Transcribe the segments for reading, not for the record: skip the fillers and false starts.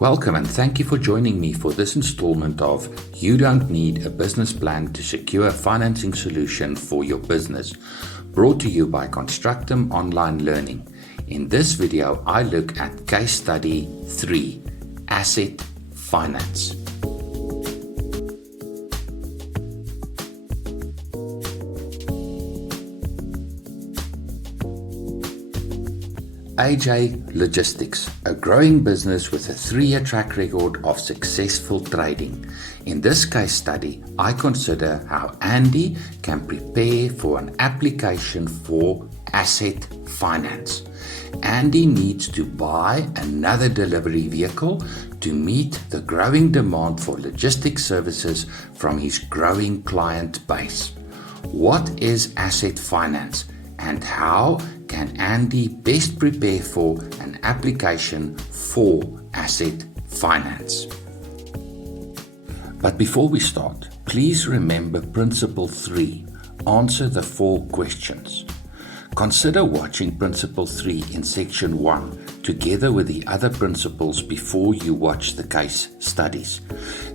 Welcome and thank you for joining me for this installment of You Don't Need a Business Plan to Secure a Financing Solution for Your Business, brought to you by Constructum Online Learning. In this video, I look at case study 3, Asset Finance. AJ Logistics, a growing business with a 3-year track record of successful trading. In this case study, I consider how Andy can prepare for an application for asset finance. Andy needs to buy another delivery vehicle to meet the growing demand for logistics services from his growing client base. What is asset finance and how can Andy best prepare for an application for asset finance? But before we start, please remember Principle 3. Answer the 4 questions. Consider watching Principle 3 in Section 1 together with the other principles before you watch the case studies.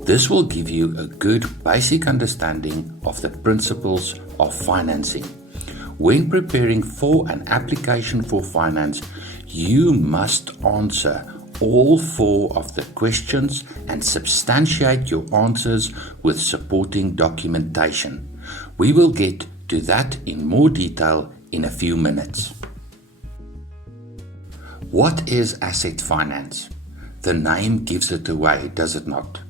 This will give you a good basic understanding of the principles of financing. When preparing for an application for finance, you must answer all 4 of the questions and substantiate your answers with supporting documentation. We will get to that in more detail in a few minutes. What is asset finance? The name gives it away, does it not?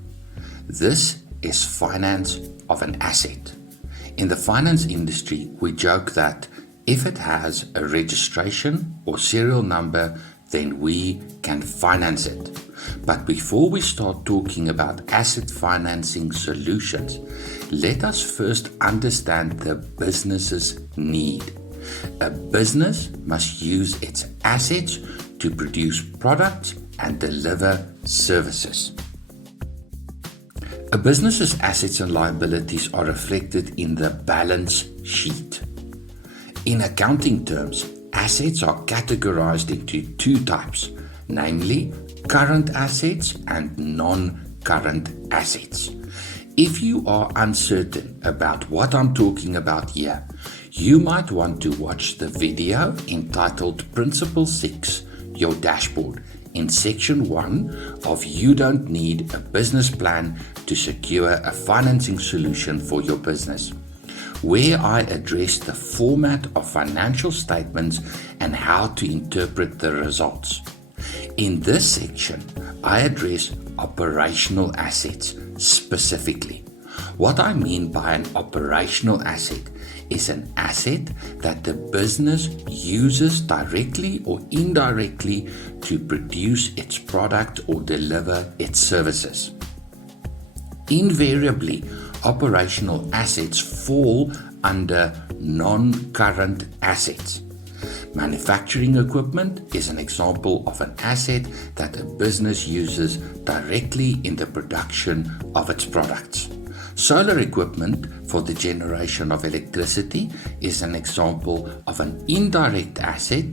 This is finance of an asset. In the finance industry, we joke that if it has a registration or serial number, then we can finance it. But before we start talking about asset financing solutions, let us first understand the business's need. A business must use its assets to produce products and deliver services. A business's assets and liabilities are reflected in the balance sheet. In accounting terms, assets are categorized into 2 types, namely current assets and non-current assets. If you are uncertain about what I'm talking about here, you might want to watch the video entitled Principle 6, Your Dashboard, in Section 1 of You Don't Need a Business Plan to Secure a Financing Solution for Your Business, where I address the format of financial statements and how to interpret the results. In this section, I address operational assets specifically. What I mean by an operational asset is an asset that the business uses directly or indirectly to produce its product or deliver its services. Invariably, operational assets fall under non-current assets. Manufacturing equipment is an example of an asset that a business uses directly in the production of its products. Solar equipment for the generation of electricity is an example of an indirect asset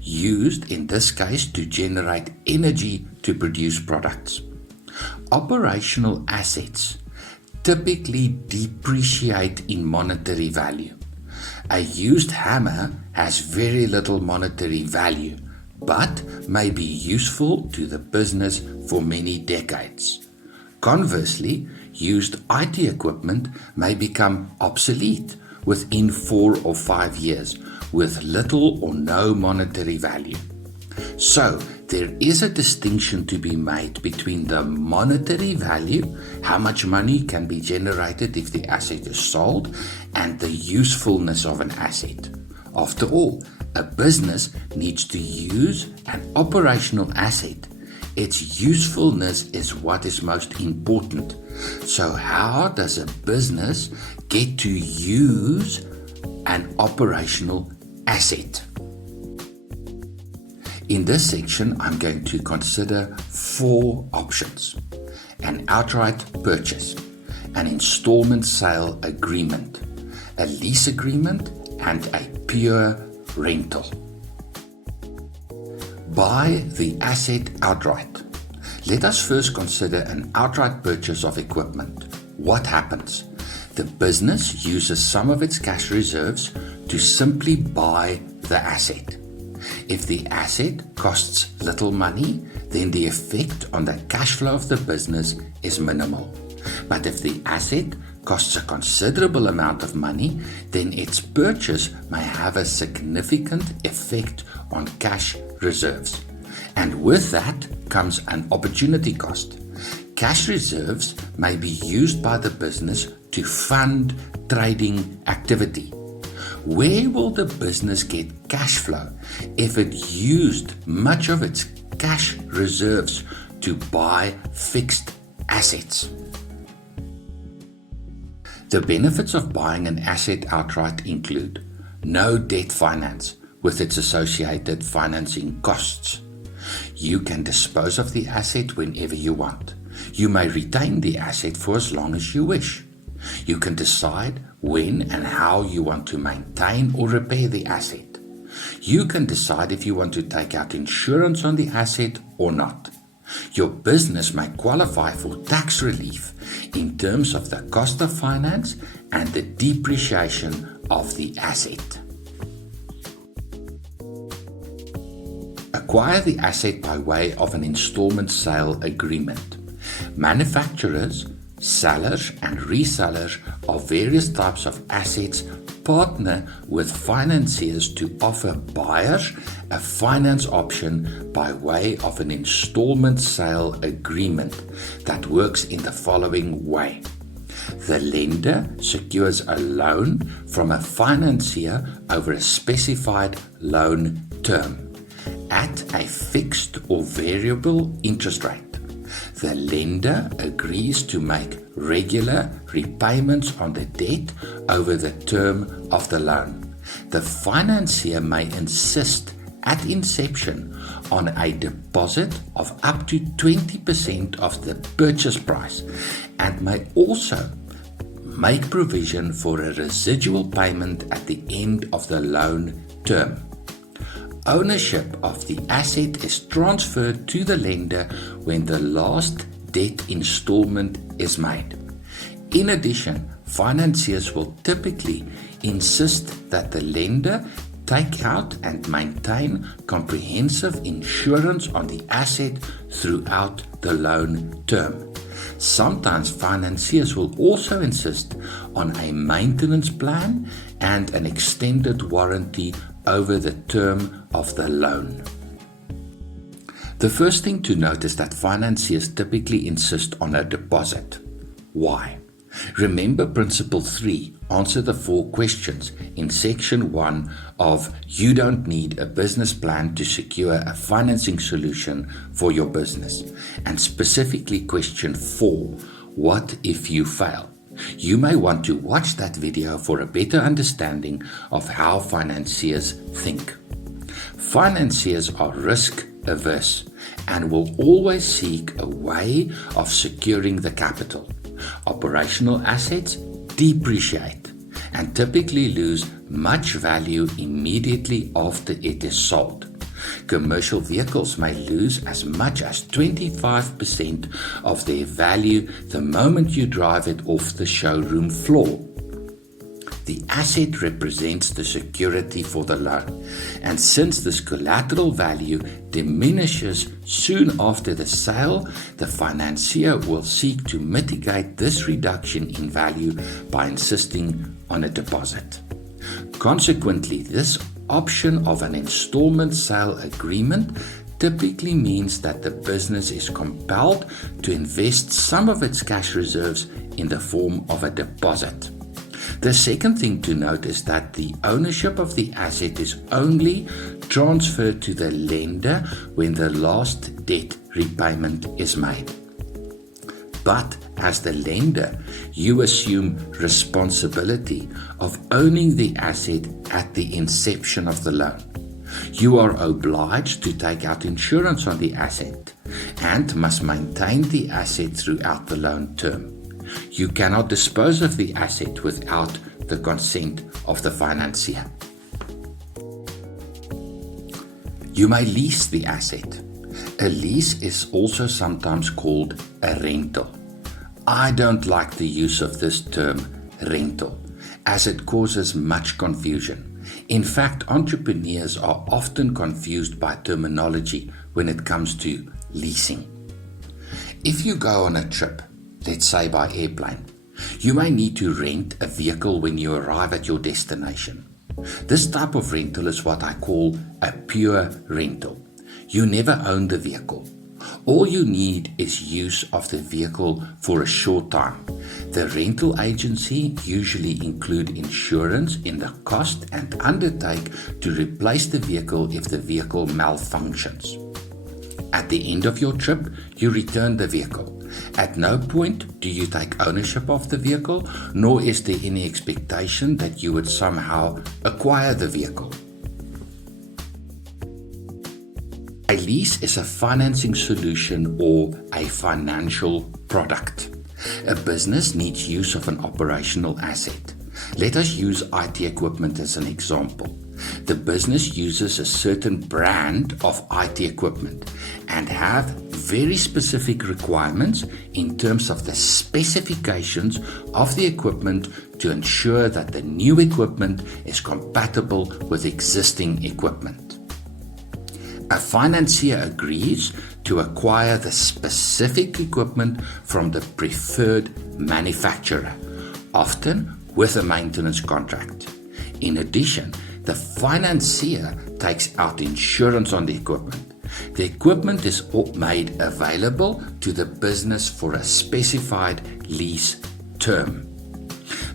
used in this case to generate energy to produce products. Operational assets typically depreciate in monetary value. A used hammer has very little monetary value, but may be useful to the business for many decades. Conversely, used IT equipment may become obsolete within 4 or 5 years with little or no monetary value. So, there is a distinction to be made between the monetary value, how much money can be generated if the asset is sold, and the usefulness of an asset. After all, a business needs to use an operational asset. Its usefulness is what is most important. So how does a business get to use an operational asset? In this section, I'm going to consider 4 options: an outright purchase, an installment sale agreement, a lease agreement, and a pure rental. Buy the asset outright. Let us first consider an outright purchase of equipment. What happens? The business uses some of its cash reserves to simply buy the asset. If the asset costs little money, then the effect on the cash flow of the business is minimal. But if the asset costs a considerable amount of money, then its purchase may have a significant effect on cash reserves. And with that comes an opportunity cost. Cash reserves may be used by the business to fund trading activity. Where will the business get cash flow if it used much of its cash reserves to buy fixed assets? The benefits of buying an asset outright include no debt finance with its associated financing costs. You can dispose of the asset whenever you want. You may retain the asset for as long as you wish. You can decide when and how you want to maintain or repair the asset. You can decide if you want to take out insurance on the asset or not. Your business may qualify for tax relief in terms of the cost of finance and the depreciation of the asset. Acquire the asset by way of an installment sale agreement. Manufacturers, sellers and resellers of various types of assets partner with financiers to offer buyers a finance option by way of an installment sale agreement that works in the following way. The lender secures a loan from a financier over a specified loan term at a fixed or variable interest rate. The lender agrees to make regular repayments on the debt over the term of the loan. The financier may insist at inception on a deposit of up to 20% of the purchase price and may also make provision for a residual payment at the end of the loan term. Ownership of the asset is transferred to the lender when the last debt installment is made. In addition, financiers will typically insist that the lender take out and maintain comprehensive insurance on the asset throughout the loan term. Sometimes financiers will also insist on a maintenance plan and an extended warranty over the term of the loan. The first thing to note is that financiers typically insist on a deposit. Why? Remember Principle 3, answer the 4 questions in Section 1 of You Don't Need a Business Plan to Secure a Financing Solution for Your Business, and specifically Question 4, What if you fail? You may want to watch that video for a better understanding of how financiers think. Financiers are risk averse and will always seek a way of securing the capital. Operational assets depreciate and typically lose much value immediately after it is sold. Commercial vehicles may lose as much as 25% of their value the moment you drive it off the showroom floor. The asset represents the security for the loan, and since this collateral value diminishes soon after the sale, the financier will seek to mitigate this reduction in value by insisting on a deposit. Consequently, this option of an installment sale agreement typically means that the business is compelled to invest some of its cash reserves in the form of a deposit. The second thing to note is that the ownership of the asset is only transferred to the lender when the last debt repayment is made. But as the lender, you assume responsibility of owning the asset at the inception of the loan. You are obliged to take out insurance on the asset and must maintain the asset throughout the loan term. You cannot dispose of the asset without the consent of the financier. You may lease the asset. A lease is also sometimes called a rental. I don't like the use of this term rental, as it causes much confusion. In fact, entrepreneurs are often confused by terminology when it comes to leasing. If you go on a trip, let's say by airplane, you may need to rent a vehicle when you arrive at your destination. This type of rental is what I call a pure rental. You never own the vehicle. All you need is use of the vehicle for a short time. The rental agency usually include insurance in the cost and undertake to replace the vehicle if the vehicle malfunctions. At the end of your trip, you return the vehicle. At no point do you take ownership of the vehicle, nor is there any expectation that you would somehow acquire the vehicle. A lease is a financing solution or a financial product. A business needs use of an operational asset. Let us use IT equipment as an example. The business uses a certain brand of IT equipment and have very specific requirements in terms of the specifications of the equipment to ensure that the new equipment is compatible with existing equipment. A financier agrees to acquire the specific equipment from the preferred manufacturer, often with a maintenance contract. In addition, the financier takes out insurance on the equipment. The equipment is made available to the business for a specified lease term.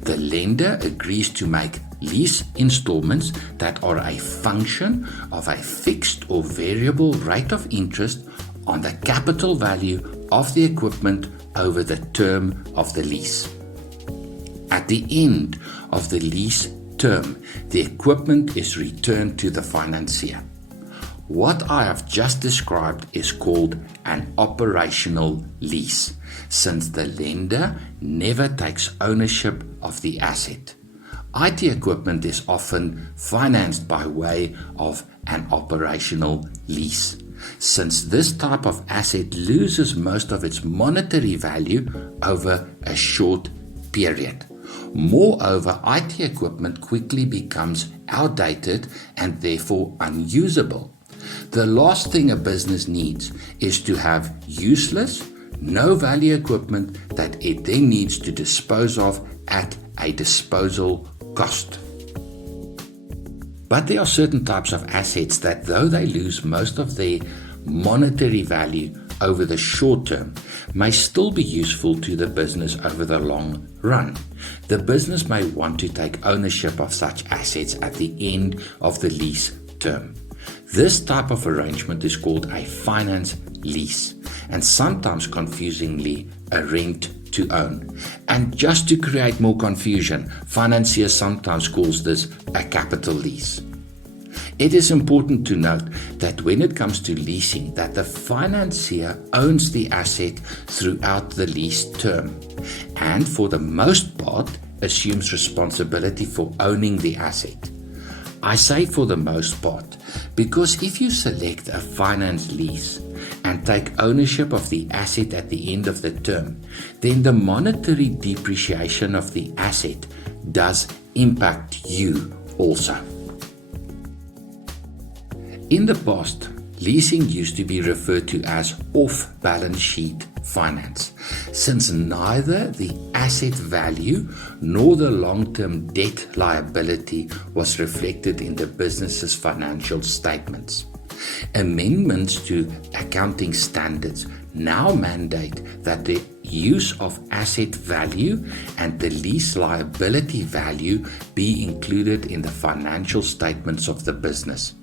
The lender agrees to make lease installments that are a function of a fixed or variable rate of interest on the capital value of the equipment over the term of the lease. At the end of the lease term, the equipment is returned to the financier. What I have just described is called an operational lease, since the lender never takes ownership of the asset. IT equipment is often financed by way of an operational lease, since this type of asset loses most of its monetary value over a short period. Moreover, IT equipment quickly becomes outdated and therefore unusable. The last thing a business needs is to have useless, no-value equipment that it then needs to dispose of at a disposal cost. But there are certain types of assets that, though they lose most of their monetary value over the short term, may still be useful to the business over the long run. The business may want to take ownership of such assets at the end of the lease term. This type of arrangement is called a finance lease, and sometimes confusingly a rent to own. And just to create more confusion, financiers sometimes calls this a capital lease. It is important to note that when it comes to leasing, that the financier owns the asset throughout the lease term, and for the most part assumes responsibility for owning the asset. I say for the most part because if you select a finance lease and take ownership of the asset at the end of the term, then the monetary depreciation of the asset does impact you also. In the past, leasing used to be referred to as off-balance sheet finance, since neither the asset value nor the long-term debt liability was reflected in the business's financial statements. Amendments to accounting standards now mandate that the use of asset value and the lease liability value be included in the financial statements of the business.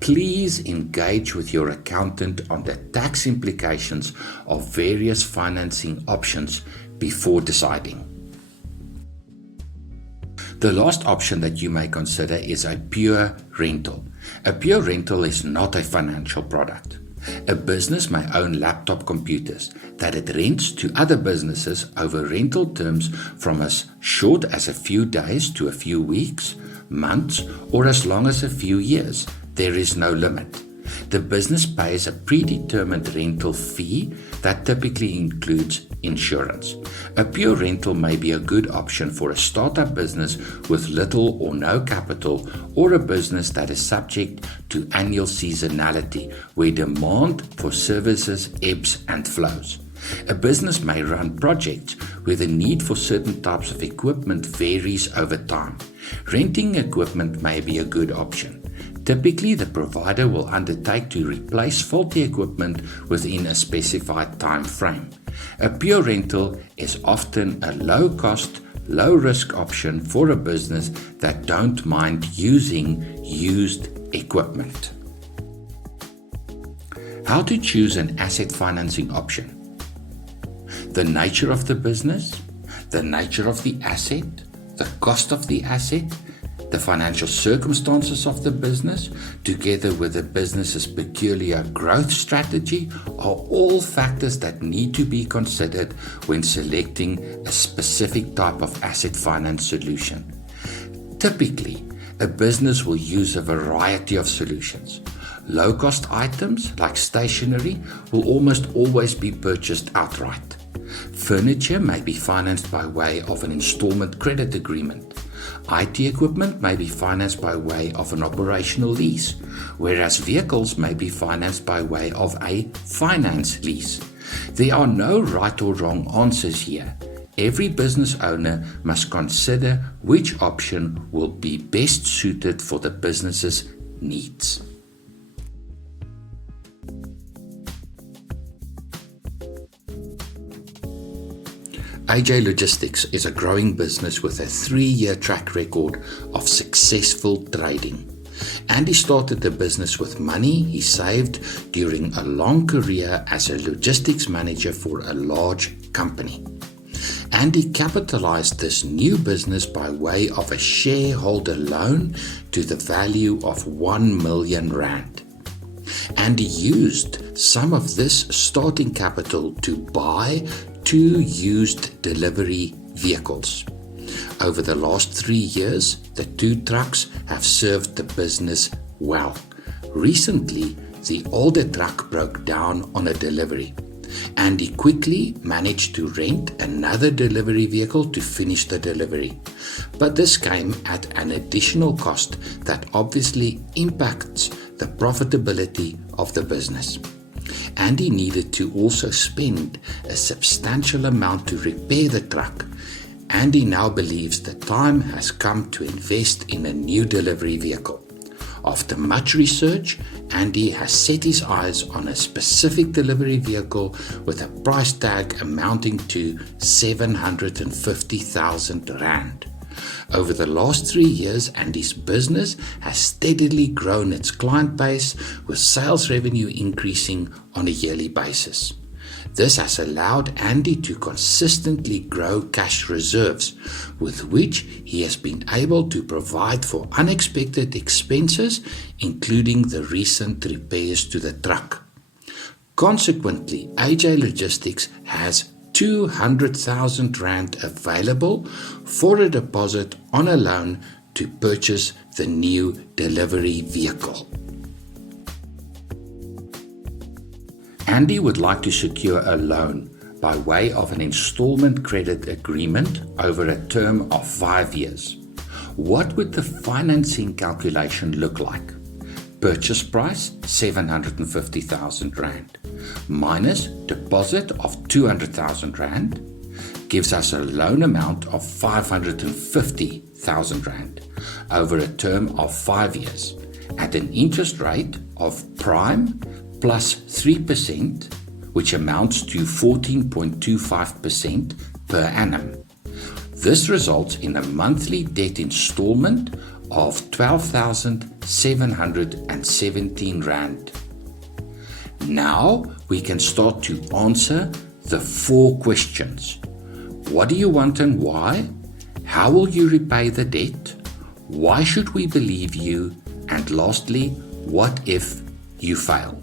Please engage with your accountant on the tax implications of various financing options before deciding. The last option that you may consider is a pure rental. A pure rental is not a financial product. A business may own laptop computers that it rents to other businesses over rental terms from as short as a few days to a few weeks, months, or as long as a few years. There is no limit. The business pays a predetermined rental fee that typically includes insurance. A pure rental may be a good option for a startup business with little or no capital, or a business that is subject to annual seasonality where demand for services ebbs and flows. A business may run projects where the need for certain types of equipment varies over time. Renting equipment may be a good option. Typically, the provider will undertake to replace faulty equipment within a specified time frame. A pure rental is often a low-cost, low-risk option for a business that don't mind using used equipment. How to choose an asset financing option? The nature of the business, the nature of the asset, the cost of the asset, the financial circumstances of the business, together with the business's peculiar growth strategy, are all factors that need to be considered when selecting a specific type of asset finance solution. Typically, a business will use a variety of solutions. Low-cost items like stationery will almost always be purchased outright. Furniture may be financed by way of an installment credit agreement. IT equipment may be financed by way of an operational lease, whereas vehicles may be financed by way of a finance lease. There are no right or wrong answers here. Every business owner must consider which option will be best suited for the business's needs. AJ Logistics is a growing business with a 3-year track record of successful trading. Andy started the business with money he saved during a long career as a logistics manager for a large company. Andy capitalized this new business by way of a shareholder loan to the value of 1 million rand. Andy used some of this starting capital to buy 2 used delivery vehicles. Over the last 3 years, the 2 trucks have served the business well. Recently, the older truck broke down on a delivery, and he quickly managed to rent another delivery vehicle to finish the delivery. But this came at an additional cost that obviously impacts the profitability of the business. Andy needed to also spend a substantial amount to repair the truck. Andy now believes the time has come to invest in a new delivery vehicle. After much research, Andy has set his eyes on a specific delivery vehicle with a price tag amounting to 750,000 rand. Over the last 3 years, Andy's business has steadily grown its client base, with sales revenue increasing on a yearly basis. This has allowed Andy to consistently grow cash reserves, with which he has been able to provide for unexpected expenses, including the recent repairs to the truck. Consequently, AJ Logistics has 200,000 rand available for a deposit on a loan to purchase the new delivery vehicle. Andy would like to secure a loan by way of an installment credit agreement over a term of 5 years. What would the financing calculation look like? Purchase price 750,000 rand minus deposit of 200,000 rand gives us a loan amount of 550,000 rand over a term of 5 years at an interest rate of prime plus 3%, which amounts to 14.25% per annum. This results in a monthly debt installment of 12,717 rand. Now we can start to answer the 4 questions. What do you want and why? How will you repay the debt? Why should we believe you? And lastly, what if you fail?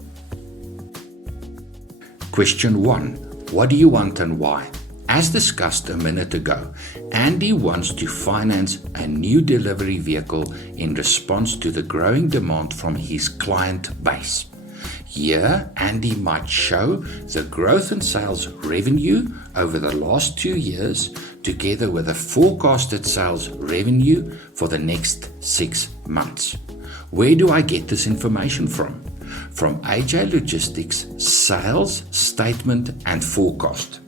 Question 1. What do you want and why? As discussed a minute ago, Andy wants to finance a new delivery vehicle in response to the growing demand from his client base. Here, Andy might show the growth in sales revenue over the last 2 years, together with the forecasted sales revenue for the next 6 months. Where do I get this information from? From AJ Logistics sales statement and forecast.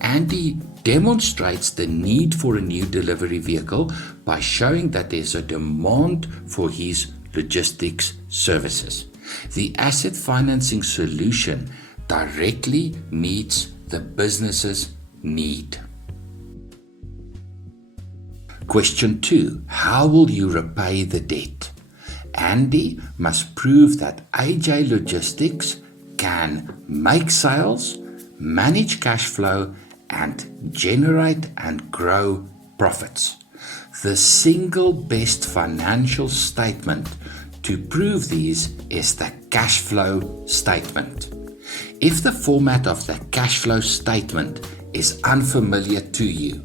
Andy demonstrates the need for a new delivery vehicle by showing that there's a demand for his logistics services. The asset financing solution directly meets the business's need. Question 2. How will you repay the debt? Andy must prove that AJ Logistics can make sales, manage cash flow, and generate and grow profits. The single best financial statement to prove these is the cash flow statement. If the format of the cash flow statement is unfamiliar to you,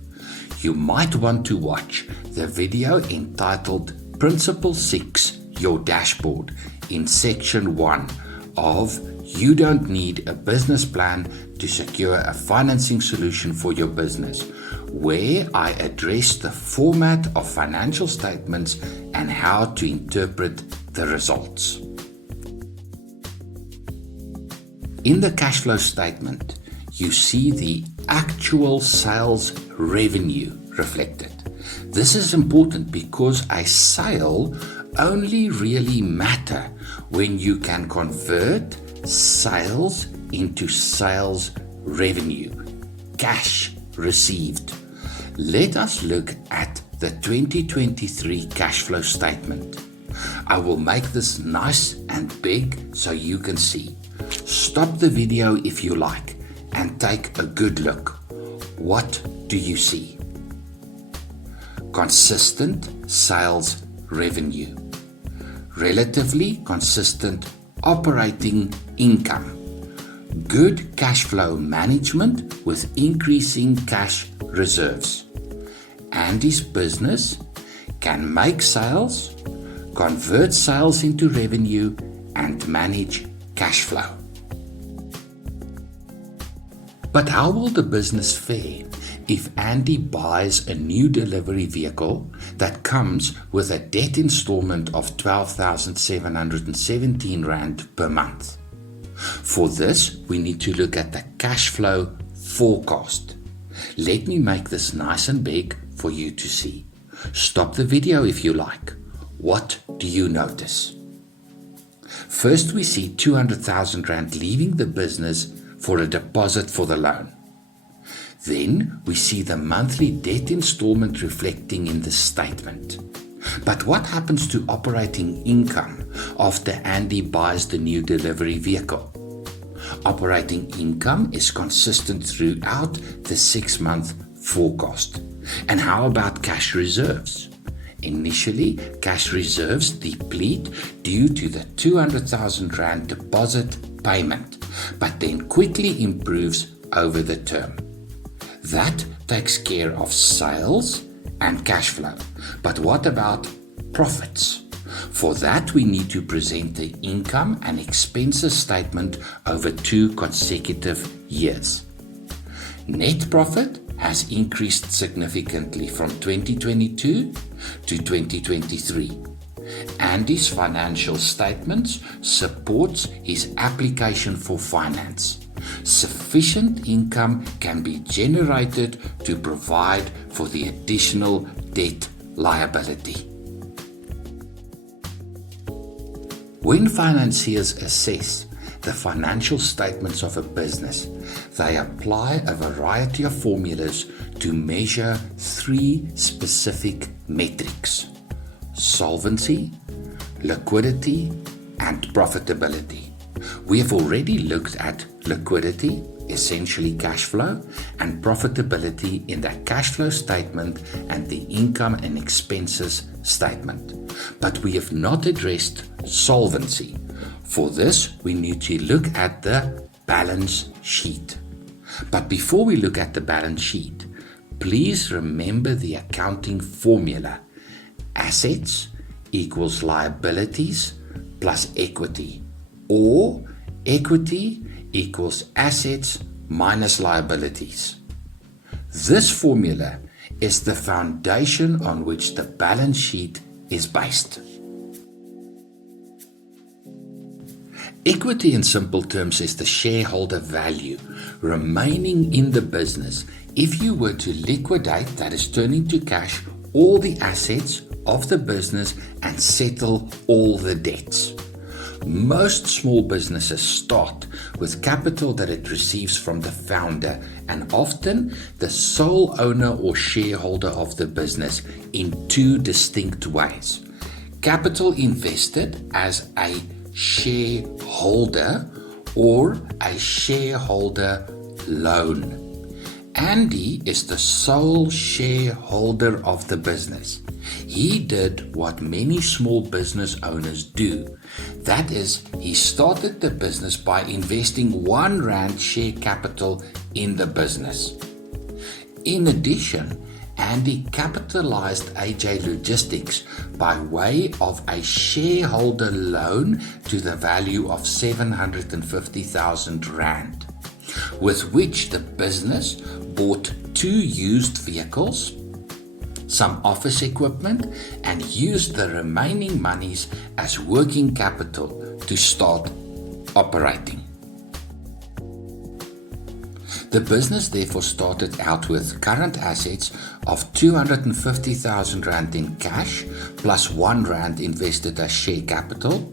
you might want to watch the video entitled Principle 6, Your Dashboard, in section 1 of You Don't Need a Business Plan to Secure a Financing Solution for Your Business, where I address the format of financial statements and how to interpret the results. In the cash flow statement, you see the actual sales revenue reflected. This is important because a sale only really matter when you can convert sales into sales revenue, cash received. Let us look at the 2023 cash flow statement. I will make this nice and big so you can see. Stop the video if you like and take a good look. What do you see? Consistent sales revenue. Relatively consistent operating income. Good cash flow management with increasing cash reserves. Andy's business can make sales, convert sales into revenue, and manage cash flow. But how will the business fare if Andy buys a new delivery vehicle that comes with a debt installment of 12,717 Rand per month? For this, we need to look at the cash flow forecast. Let me make this nice and big for you to see. Stop the video if you like. What do you notice? First, we see 200,000 Rand leaving the business for a deposit for the loan. Then we see the monthly debt installment reflecting in the statement. But what happens to operating income after Andy buys the new delivery vehicle? Operating income is consistent throughout the 6-month forecast. And how about cash reserves? Initially, cash reserves deplete due to the 200,000 Rand deposit payment, but then quickly improves over the term. That takes care of sales and cash flow. But what about profits? For that, we need to present the income and expenses statement over 2 consecutive years. Net profit has increased significantly from 2022 to 2023. Andy's financial statements supports his application for finance. Sufficient income can be generated to provide for the additional debt liability. When financiers assess the financial statements of a business, they apply a variety of formulas to measure 3 specific metrics: solvency, liquidity, and profitability. We have already looked at liquidity, essentially cash flow, and profitability in the cash flow statement and the income and expenses statement. But we have not addressed solvency. For this, we need to look at the balance sheet. But before we look at the balance sheet, please remember the accounting formula. Assets equals liabilities plus equity or equity equals assets minus liabilities. This formula is the foundation on which the balance sheet is based. Equity in simple terms is the shareholder value remaining in the business if you were to liquidate, that is turn into cash, all the assets of the business and settle all the debts. Most small businesses start with capital that it receives from the founder and often the sole owner or shareholder of the business in two distinct ways. Capital invested as a shareholder or a shareholder loan. Andy is the sole shareholder of the business. He did what many small business owners do. That is, he started the business by investing R1 share capital in the business. In addition, Andy capitalized AJ Logistics by way of a shareholder loan to the value of R750,000, with which the business bought 2 used vehicles, some office equipment, and used the remaining monies as working capital to start operating. The business therefore started out with current assets of R250,000 in cash plus R1 invested as share capital,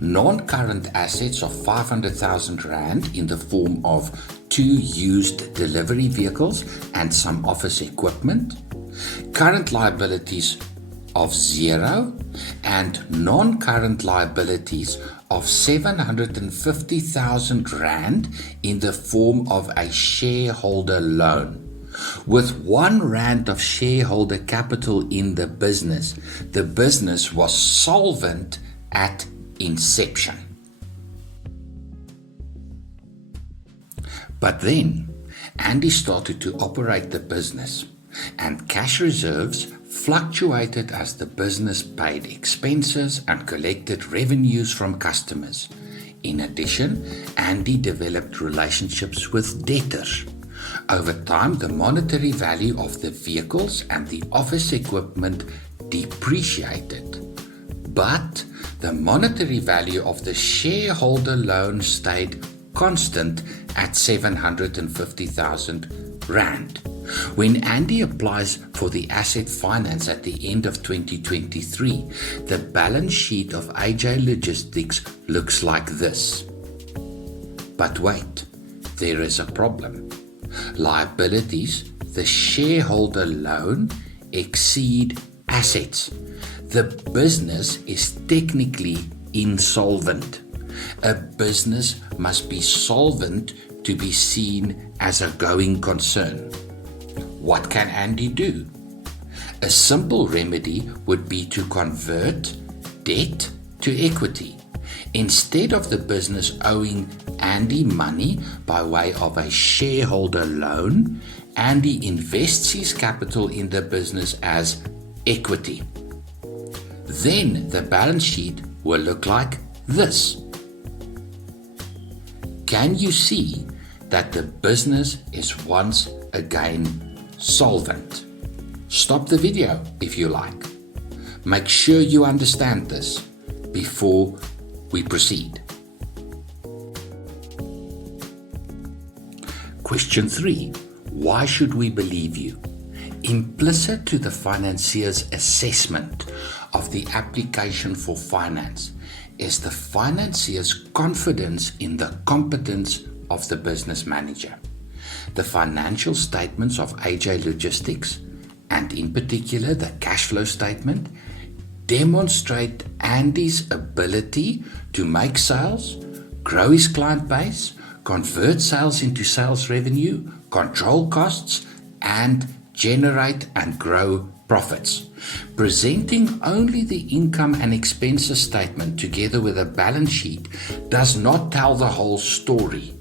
non-current assets of R500,000 in the form of 2 used delivery vehicles and some office equipment, current liabilities of 0 and non-current liabilities of R750,000 in the form of a shareholder loan. With R1 of shareholder capital in the business was solvent at inception. But then, Andy started to operate the business, and cash reserves fluctuated as the business paid expenses and collected revenues from customers. In addition, Andy developed relationships with debtors. Over time, the monetary value of the vehicles and the office equipment depreciated, but the monetary value of the shareholder loan stayed constant at R750,000. When Andy applies for the asset finance at the end of 2023, the balance sheet of AJ Logistics looks like this. But wait, there is a problem. Liabilities, the shareholder loan, exceed assets. The business is technically insolvent. A business must be solvent to be seen as a going concern. What can Andy do? A simple remedy would be to convert debt to equity. Instead of the business owing Andy money by way of a shareholder loan, Andy invests his capital in the business as equity. Then the balance sheet will look like this. Can you see that the business is once again solvent? Stop the video if you like. Make sure you understand this before we proceed. Question 3. Why should we believe you? Implicit to the financier's assessment of the application for finance is the financier's confidence in the competence of the business manager. The financial statements of AJ Logistics, and in particular the cash flow statement, demonstrate Andy's ability to make sales, grow his client base, convert sales into sales revenue, control costs, and generate and grow profits. Presenting only the income and expenses statement together with a balance sheet does not tell the whole story.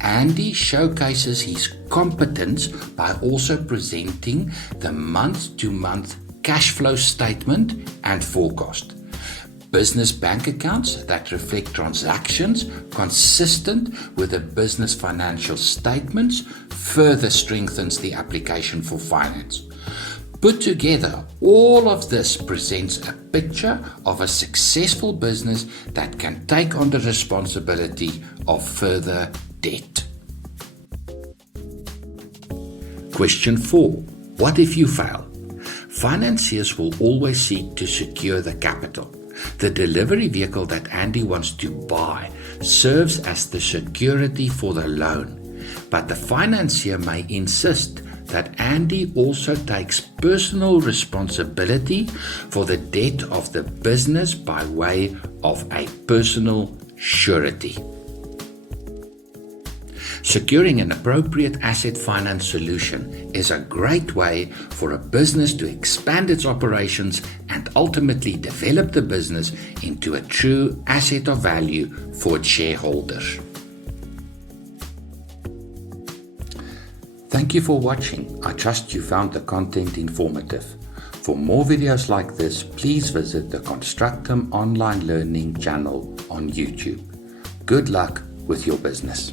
Andy showcases his competence by also presenting the month-to-month cash flow statement and forecast. Business bank accounts that reflect transactions consistent with the business financial statements further strengthens the application for finance. Put together, all of this presents a picture of a successful business that can take on the responsibility of further debt. Question 4. What if you fail? Financiers will always seek to secure the capital. The delivery vehicle that Andy wants to buy serves as the security for the loan, but the financier may insist that Andy also takes personal responsibility for the debt of the business by way of a personal surety. Securing an appropriate asset finance solution is a great way for a business to expand its operations and ultimately develop the business into a true asset of value for its shareholders. Thank you for watching. I trust you found the content informative. For more videos like this, please visit the Constructum online learning channel on YouTube. Good luck with your business.